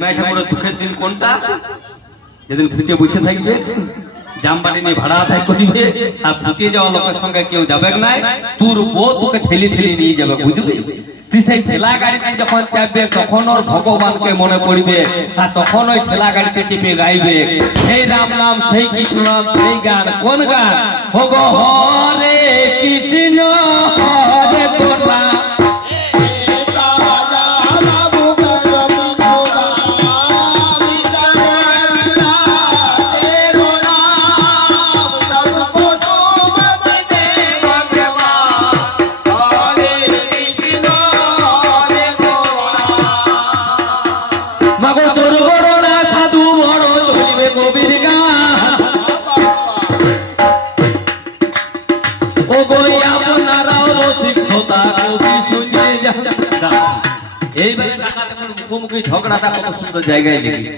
ঠাকুরের দুঃখের দিন কোনটা? যেদিন ফুটে বসে থাকবে, জামবাটি নিয়ে ভাড়া আদায় করিবে, আর ফুটে যাওয়া লোকের সঙ্গে কেউ যাবে না, তোর বউ তোকে ঠেলি ঠেলি নিয়ে যাবে, বুঝলি? তুই সেই ঠেলা গাড়িতে যখন চাপবে তখন ওর ভগবানকে মনে পড়বে, আর তখন ওই ঠেলা গাড়িতে চেপে গাইবে সেই রাম নাম, সেই কৃষ্ণ নাম, সেই গান। কোন গান? ও গো হরে কৃষ্ণ হরে কৃষ্ণ। এইভাবে মুখোমুখি ঝগড়াটা কত সুন্দর জায়গায় লেগেছে।